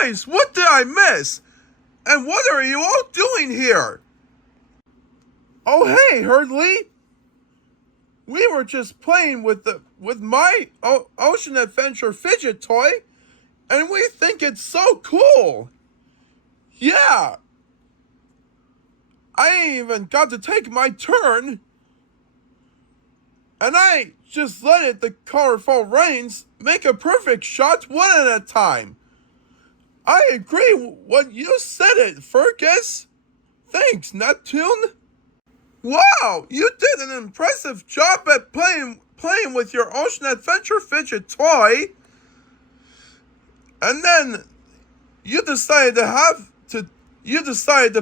Guys, what did I miss? And what are you all doing here? Oh, hey, Hurdley. We were just playing with my Ocean Adventure fidget toy, and we think it's so cool. Yeah. I ain't even got to take my turn. And I just let it, the colorful rains, make a perfect shot one at a time. I agree what you said it, Fergus. Thanks, Neptune. Wow, you did an impressive job at playing with your Ocean Adventure fidget toy. And then you decided to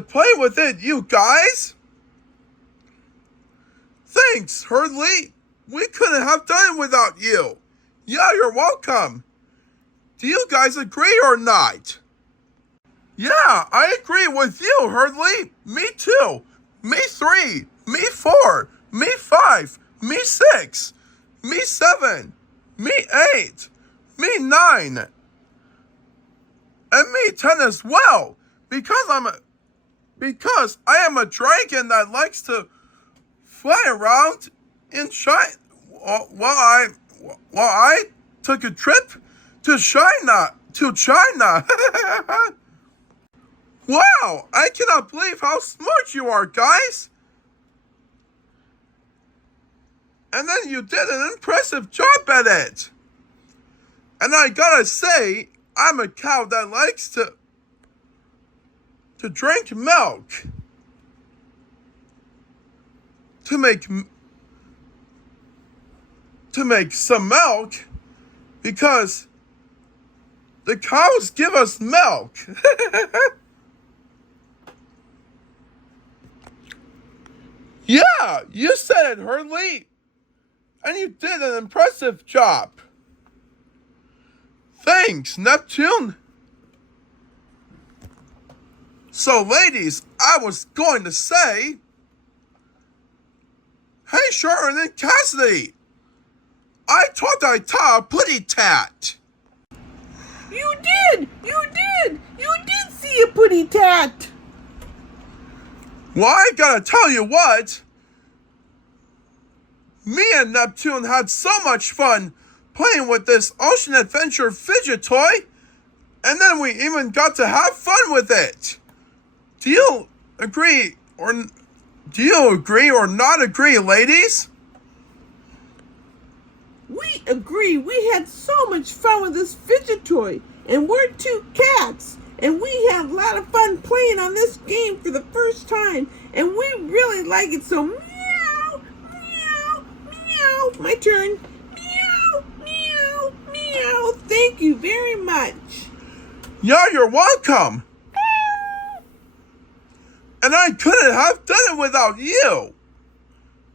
play with it, you guys. Thanks, Hurdley. We couldn't have done it without you. Yeah, you're welcome. Do you guys agree or not? Yeah, I agree with you, Hurdley. Me too. Me 3. Me 4. Me 5. Me 6. Me 7. Me 8. Me 9. And me 10 as well. Because I am a dragon that likes to fly around in China while I took a trip to China. Wow, I cannot believe how smart you are, guys. And then you did an impressive job at it. And I gotta say, I'm a cow that likes to drink milk. To make some milk, because the cows give us milk. Yeah, you said it, Hurdley. And you did an impressive job. Thanks, Neptune. So, ladies, I was going to say, hey, Sharon and Cassidy, I thought I saw a putty tat. You did see a putty tat. Well, I gotta tell you what, me and Neptune had so much fun playing with this Ocean Adventure fidget toy, and then we even got to have fun with it. Do you agree or not agree, ladies? We agree. We had so much fun with this fidget toy, and we're 2 cats, and we had a lot of fun playing on this game for the first time, and we really like it. So meow, meow, meow. My turn. Meow, meow, meow. Thank you very much. Yeah, you're welcome. And I couldn't have done it without you.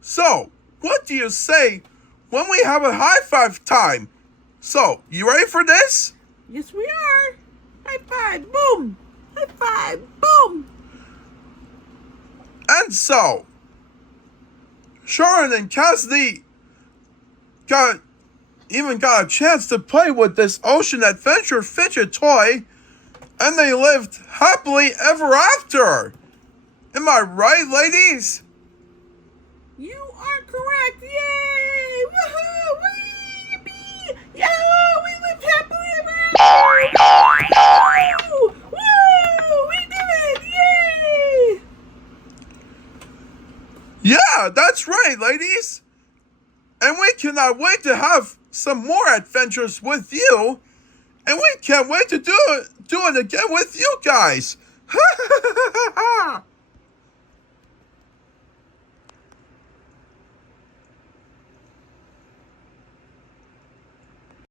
So, what do you say when we have a high five time? So, you ready for this? Yes, we are. High five, boom. High five, boom. And so, Sharon and Cassidy got a chance to play with this Ocean Adventure fidget toy, and they lived happily ever after. Am I right, ladies? You are correct. Yay! Woohoo! Wee! Yippee! Yahoo! We lived happily ever after! Woo! Woo! We did it! Yay! Yeah, that's right, ladies. And we cannot wait to have some more adventures with you. And we can't wait to do it again with you guys.